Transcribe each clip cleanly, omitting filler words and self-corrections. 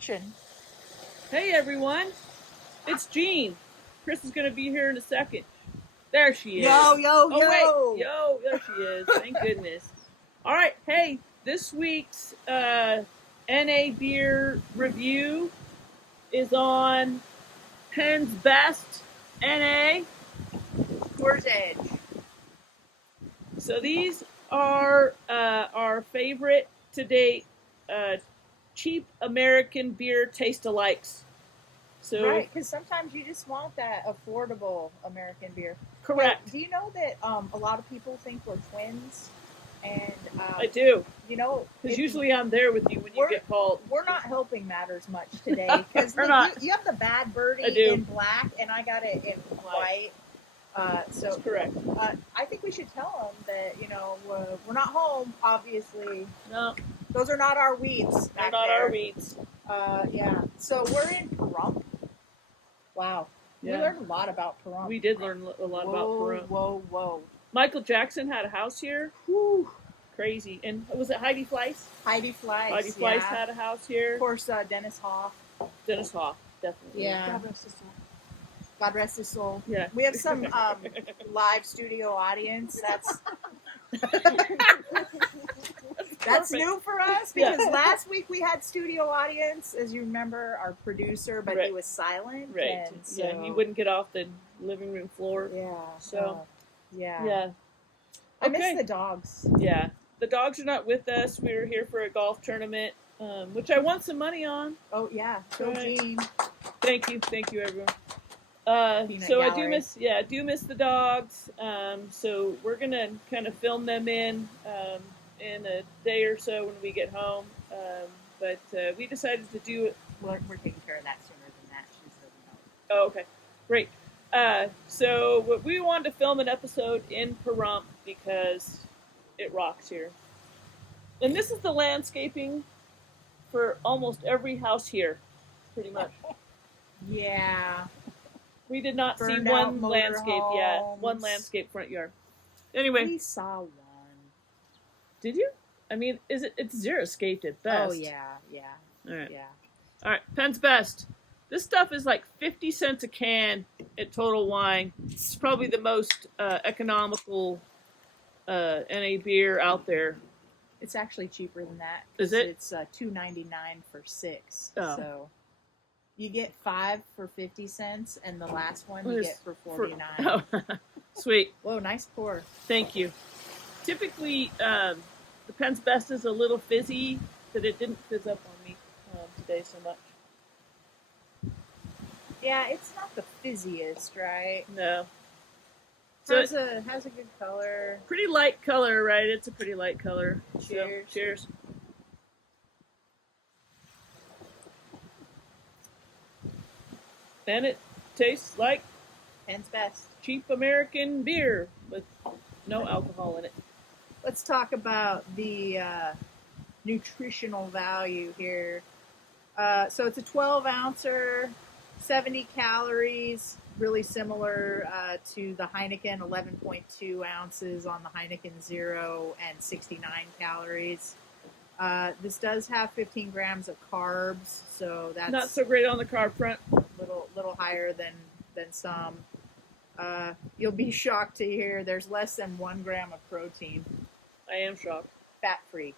action. Hey everyone, it's Jean. Kris is going to be here in a second. There she is. Yo, yo, oh, wait. There she is. Thank goodness. All right, hey, this week's NA beer review is on Penn's Best NA Coors Edge. So these are our favorite to date cheap American beer taste-alikes. So, right, because sometimes you just want that affordable American beer. Correct. But do you know that a lot of people think we're twins? And I do. You know, because usually I'm there with you when you get called. We're not helping matters much today because you have the bad birdie in black, and I got it in white. So that's correct. I think we should tell them that we're not home. Obviously, no, those are not our weeds. They're not our weeds. Yeah. So we're in Pahrump. Wow. Yeah. We learned a lot about Pahrump. We did learn a lot about Pahrump. Whoa. Michael Jackson had a house here. Whew. Crazy. And was it Heidi Fleiss? Heidi Fleiss. Heidi Fleiss had a house here. Of course, Dennis Hoff. Dennis Hoff, definitely. Yeah. God rest his soul. God rest his soul. Yeah. We have some live studio audience. That's new for us because last week we had studio audience, as you remember, our producer, but he was silent. Right. And so, yeah, he wouldn't get off the living room floor. Yeah. So. Yeah. Yeah. I miss the dogs. Yeah. The dogs are not with us. We were here for a golf tournament, which I won some money on. Oh, yeah. Go Jean. Thank you, everyone. So I do miss the dogs. So we're gonna kind of film them in a day or so when we get home. But we decided to do it. We're taking care of that sooner than that. She just doesn't know. Oh, okay, great. So we wanted to film an episode in Pahrump because it rocks here, and this is the landscaping for almost every house here, pretty much. Yeah. We did not see one landscape yet. One landscape front yard. Anyway. We saw one. Did you? I mean, it's xeriscaped at best. Oh, yeah. All right. Yeah. All right, Penn's Best. This stuff is like 50 cents a can at Total Wine. It's probably the most economical NA beer out there. It's actually cheaper than that. Is it? It's $2.99 for 6. Oh. So you get 5 for 50 cents, and the last one you get for 49. Oh, sweet. Whoa, nice pour. Thank you. Typically, the Penn's Best is a little fizzy, but it didn't fizz up on me today so much. Yeah, it's not the fizziest, right? No. So it has a good color. Pretty light color, right? It's a pretty light color. Cheers. So, cheers. And it tastes like Penn's Best. Cheap American beer with no alcohol in it. Let's talk about the nutritional value here. So it's a 12-ouncer, 70 calories, really similar to the Heineken, 11.2 ounces on the Heineken Zero and 69 calories. This does have 15 grams of carbs, so that's not so great on the carb front. Little higher than some. You'll be shocked to hear there's less than 1 gram of protein. I am shocked. Fat-free.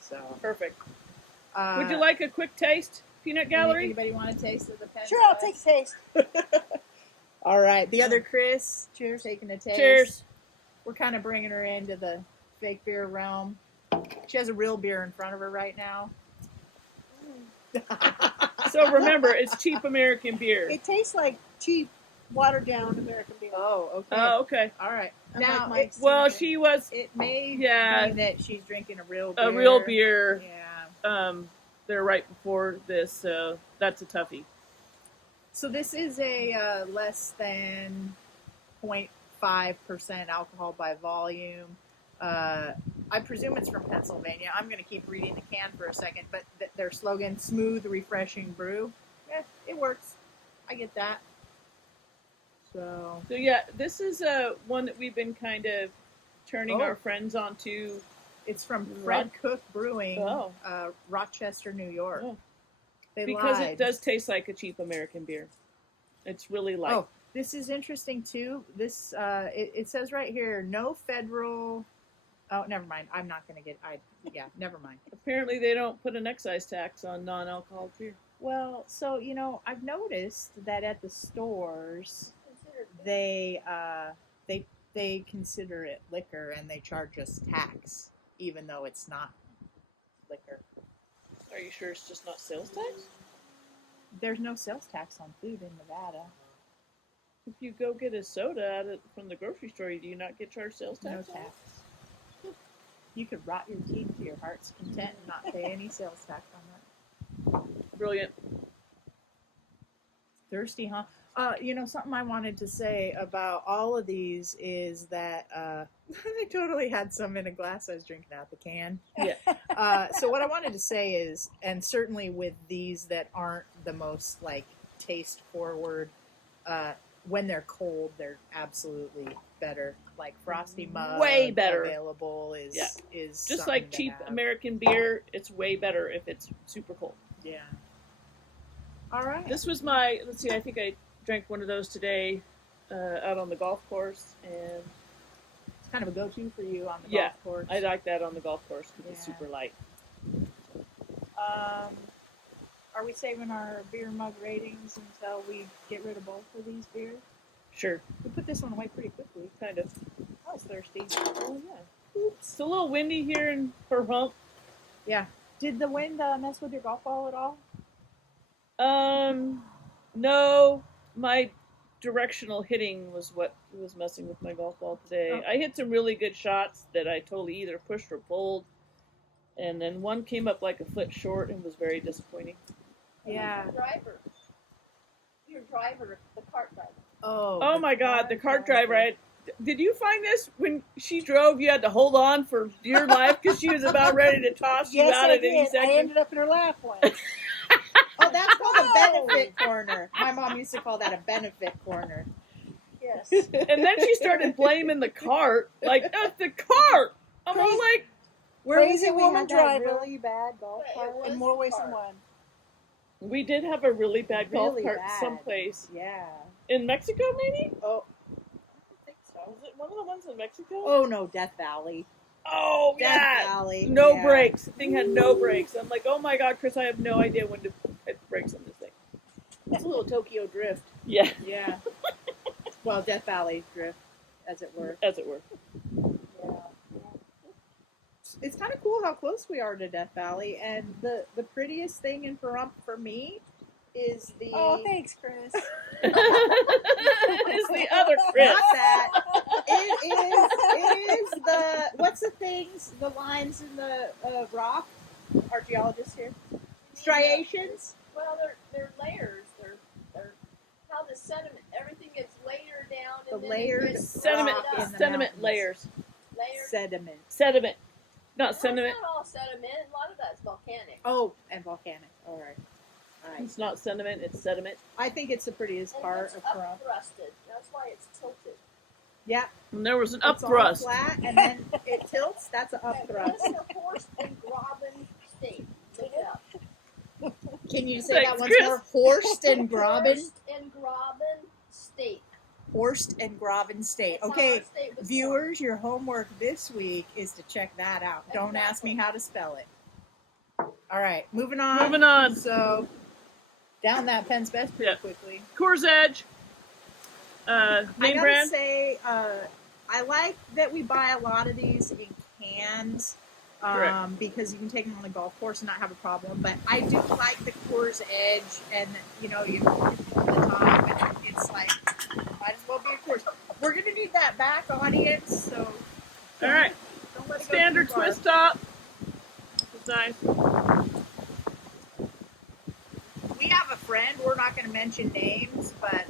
So perfect. Would you like a quick taste, Peanut Gallery? Anybody want a taste of the Penn? Sure, I'll take a taste. All right, the other Kris. Cheers. Taking a taste. Cheers. We're kind of bringing her into the fake beer realm. She has a real beer in front of her right now. So remember, it's cheap American beer. It tastes like cheap, watered down American beer. Oh, okay. Oh, okay. All right. Now, she was. It may be that she's drinking a real beer. A real beer. Yeah. They're right before this, so that's a toughie. So this is a less than 0.5% alcohol by volume. I presume it's from Pennsylvania. I'm going to keep reading the can for a second, but their slogan, smooth, refreshing brew. Yeah, it works. I get that. So yeah, this is one that we've been kind of turning our friends onto. It's from Fred Cook Brewing, Rochester, New York. Oh. because lied. it does taste like a cheap American beer. It's really light. Oh, this is interesting too. This it says right here, no federal. Oh, never mind. I'm not gonna get. Never mind. Apparently, they don't put an excise tax on non-alcoholic beer. Well, so I've noticed that at the stores, they consider it liquor and they charge us tax, even though it's not liquor. Are you sure it's just not sales tax? There's no sales tax on food in Nevada. If you go get a soda from the grocery store, do you not get charged sales tax? No tax. You could rot your teeth to your heart's content and not pay any sales tax on that. Brilliant. Thirsty, huh? Something I wanted to say about all of these is that I totally had some in a glass. I was drinking out the can. Yeah. So what I wanted to say is, and certainly with these that aren't the most taste forward, when they're cold, they're absolutely better. Like Frosty Mug, way better. Available is just like cheap American beer. It's way better if it's super cold. Yeah. All right. This was my. Let's see. I think I drank one of those today, out on the golf course, and it's kind of a go-to for you on the golf course. I like that on the golf course because it's super light. Are we saving our beer mug ratings until we get rid of both of these beers? Sure. We put this one away pretty quickly. Kind of. I was thirsty. Oh yeah. Oops. It's a little windy here in Pahrump. Yeah. Did the wind mess with your golf ball at all? No. My directional hitting was what was messing with my golf ball today. Oh. I hit some really good shots that I totally either pushed or pulled, and then one came up like a foot short and was very disappointing. Yeah. Your driver, the cart driver. Oh my God, the cart driver. Did you find this? When she drove, you had to hold on for dear life because she was about ready to toss you out at any second. I ended up in her lap once. Oh, that's called a benefit corner. My mom used to call that a benefit corner. Yes. And then she started blaming the cart. Like, that's the cart! I'm all like, Crazy woman driver. Really bad golf cart in more ways than one. we did have a really bad golf Really cart bad. someplace. Yeah. In Mexico, maybe? Oh. I think so. Was it one of the ones in Mexico? Oh no, Death Valley. Oh, Death yeah. Valley. No Yeah. brakes. The thing had no brakes. I'm like, oh my God, Kris, I have no idea when to hit the brakes on this thing. It's a little Tokyo drift. Yeah. Yeah. Well, Death Valley drift, as it were. As it were. Yeah. It's kind of cool how close we are to Death Valley, and the prettiest thing in Pahrump for me is the. Oh, thanks, Kris. It's the other Kris. Not that. It is the what's the things, the lines in the rock? Archaeologists here. Striations. Well, they're layers. They're how the sediment, everything gets layered down. The And then layered it gets Sediment, rock in the sediment mountains. layers. layered. Sediment. Sediment. Not No, sediment. it's not all sediment. A lot of that's volcanic. Oh, and volcanic. All right. All right. It's not sediment, it's sediment. I think it's the prettiest And part it's of Pahrump. upthrusted. That's why it's tilted. Yeah. And there was an It's all upthrust. flat, and then it tilts. That's an And upthrust. it's a horse and graben state. Look it up. Can you say Thanks, that once Kris. more? Horst and Graben. Horst and graben state. Horst and Graben State. That's how Okay, our state was viewers, your homework this week is to check that out. Don't ask me how to spell it. All right, moving on. Moving on. So, down that Penn's Best pretty Yeah. quickly. Coors Edge. I Name gotta brand. say, I like that we buy a lot of these in cans. Correct. Because you can take them on the golf course and not have a problem. But I do like the Coors Edge, and you pour from the top, and it's like might as well be a Coors. We're gonna need that back audience, so All right. don't let it go Standard too far. twist top. It's nice. We have a friend. We're not going to mention names, but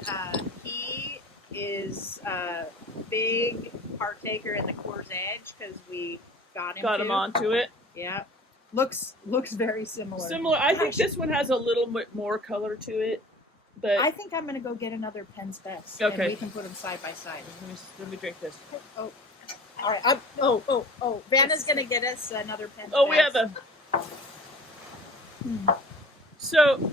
he is a big partaker in the Coors Edge because we got him. Got him onto it. Yeah, looks very similar. Similar. I think this one has a little bit more color to it, but I think I'm going to go get another Penn's Best. Okay. And we can put them side by side. let me drink this. Oh, all right. Vanna's going to get us another Penn's Oh, we Best. have a. So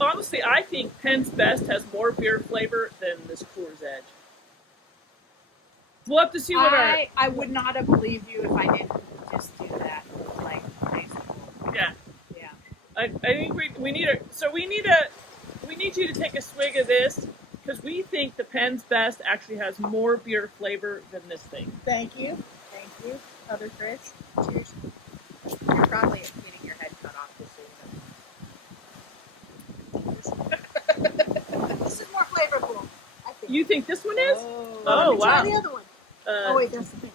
honestly, I think Penn's Best has more beer flavor than this Coors Edge. We'll have to see what I would not have believed you if I didn't just do that. Like, yeah. yeah. I think we need you to take a swig of this because we think the Penn's Best actually has more beer flavor than this thing. Thank you. Other Kris. Cheers. You're probably getting your head cut off this This is more flavorful, I think. You think this one is? Oh, wow. Try the other one. Oh wait, that's the thing.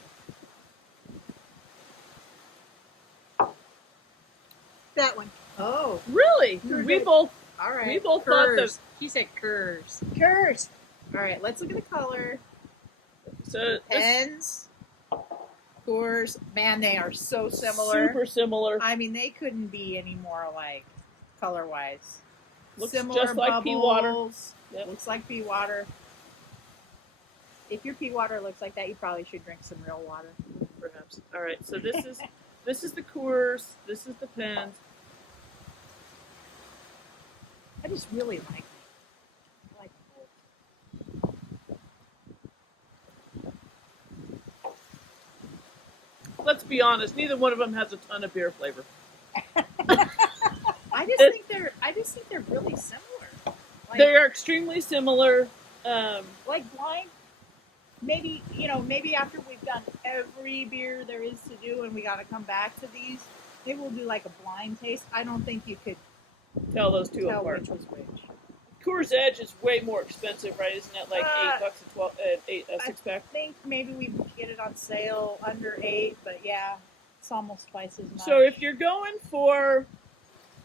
That one. Oh, really? We both. All right. We both thought that. She said Coors. Coors. All right, let's look at the color. So Pens, Coors. Man, they are so similar. Super similar. I mean, they couldn't be any more alike, color-wise. Looks Similar just like pea water. Yep. Looks like pea water. If your pea water looks like that, you probably should drink some real water. Perhaps. All right. So this is the Coors. This is the Penn. I just really like Let's be honest. Neither one of them has a ton of beer flavor. I just think they're really similar. Like, They are extremely similar. like blind. Maybe after we've done every beer there is to do, and we got to come back to these, maybe we'll do like a blind taste. I don't think you could Tell those two tell apart. which was which. Coors Edge is way more expensive, right? Isn't it like $8 a 6-pack? I think maybe we get it on sale under $8, but yeah, it's almost twice as much. So if you're going for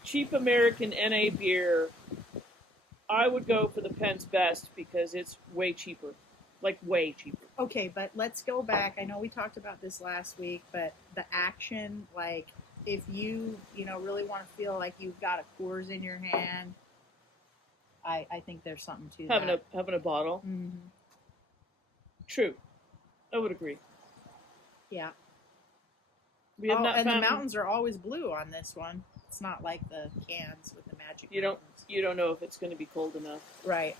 cheap American NA beer, I would go for the Penn's Best because it's way cheaper. Like way cheaper. Okay, but let's go back. I know we talked about this last week, but the action, like if you really want to feel like you've got a Coors in your hand, I think there's something to that. Having a bottle. Mm-hmm. True. I would agree. Yeah. We have not and found the mountains are always blue on this one. It's not like the cans with the magic. You don't know if it's going to be cold enough. Right.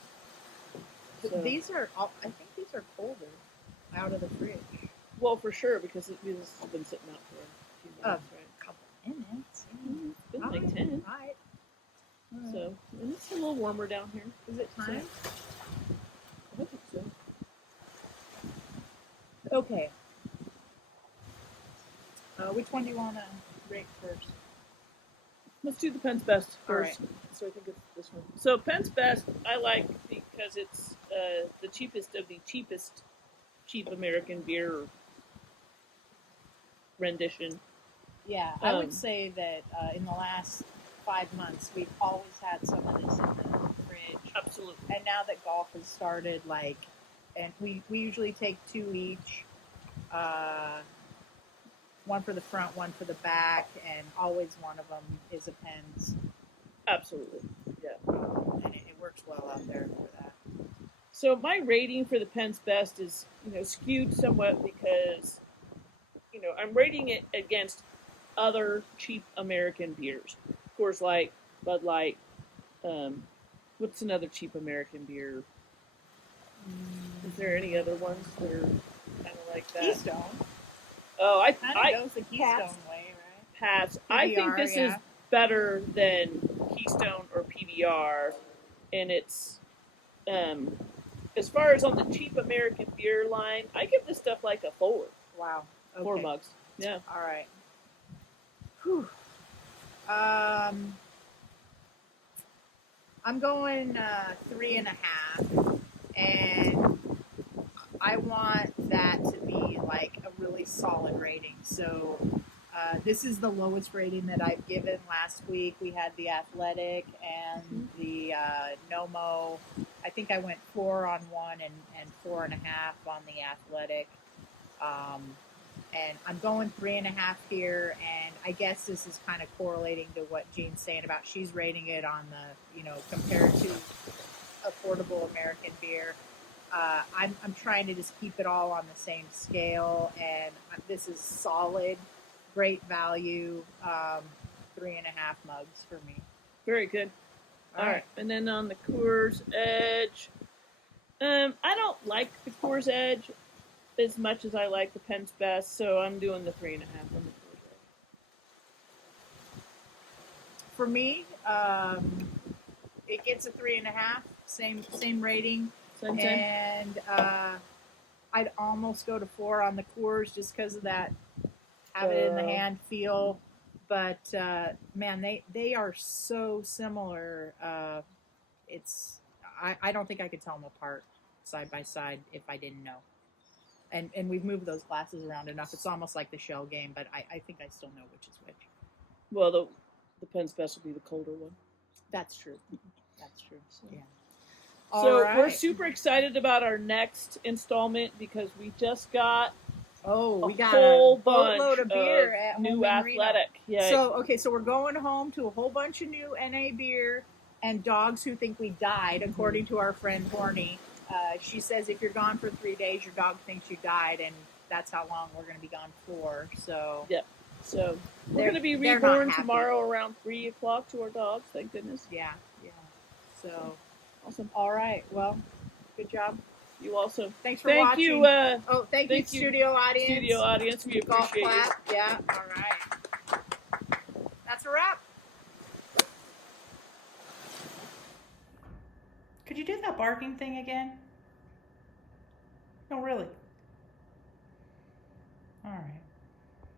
So. These are. I think these are colder out of the fridge. Well, for sure because this has been sitting out for a few minutes, right? A couple minutes. Mm-hmm. It's been like 10. Right. So, and it's a little warmer down here. Is it time? I think so. Okay. Which one do you want to rate first? Let's do the Penn's Best first. All right. So I think it's this one. So Penn's Best I like because it's the cheapest of the cheapest cheap American beer rendition. Yeah, I would say that in the last 5 months, we've always had some of this in the fridge. Absolutely. And now that golf has started, and we usually take 2 each, one for the front, one for the back, and always one of them is a Penn's. Absolutely. Yeah. And it works well out there for that. So my rating for the Penn's Best is, skewed somewhat because, I'm rating it against other cheap American beers. Coors Light, Bud Light. What's another cheap American beer? Is there any other ones that are kind of like that? Keystone. Oh, I goes the Keystone way, right? Pabst. PBR, I think this is better than Keystone or PBR, and it's as far as on the cheap American beer line, I give this stuff like a 4. Wow. Okay. 4 mugs. Yeah. All right. Whew. I'm going 3.5, and I want that to be like a really solid rating. So this is the lowest rating that I've given. Last week we had the Athletic and the Nomo. I think I went 4 on one and 4.5 on the Athletic. And I'm going 3.5 here, and I guess this is kind of correlating to what Jean's saying about she's rating it on the, compared to affordable American beer. I'm trying to just keep it all on the same scale, and this is solid, great value, 3.5 mugs for me. Very good. All right. And then on the Coors Edge, I don't like the Coors Edge as much as I like the Penn's Best, so I'm doing the 3.5 on the Coors Edge. For me, it gets a 3.5, same rating, and I'd almost go to 4 on the Coors just because of that have it in the hand feel. But man, they are so similar. I don't think I could tell them apart side by side if I didn't know. And we've moved those glasses around enough. It's almost like the shell game, but I think I still know which is which. Well, the Penn's Best will be the colder one. That's true. That's true. Yeah. So we're super excited about our next installment because we just got we got whole a boatload of beer at new Athletic. Yeah. So we're going home to a whole bunch of new NA beer and dogs who think we died, according to our friend Horny. She says if you're gone for 3 days, your dog thinks you died, and that's how long we're going to be gone for. So yep. So we're going to be reborn tomorrow around 3 o'clock to our dogs. Thank goodness. Yeah. So awesome. All right. Well, good job. You also. Thanks for watching. Thank you, studio audience. Studio audience, we appreciate you. Yeah. All right. That's a wrap. Could you do that barking thing again? No, really.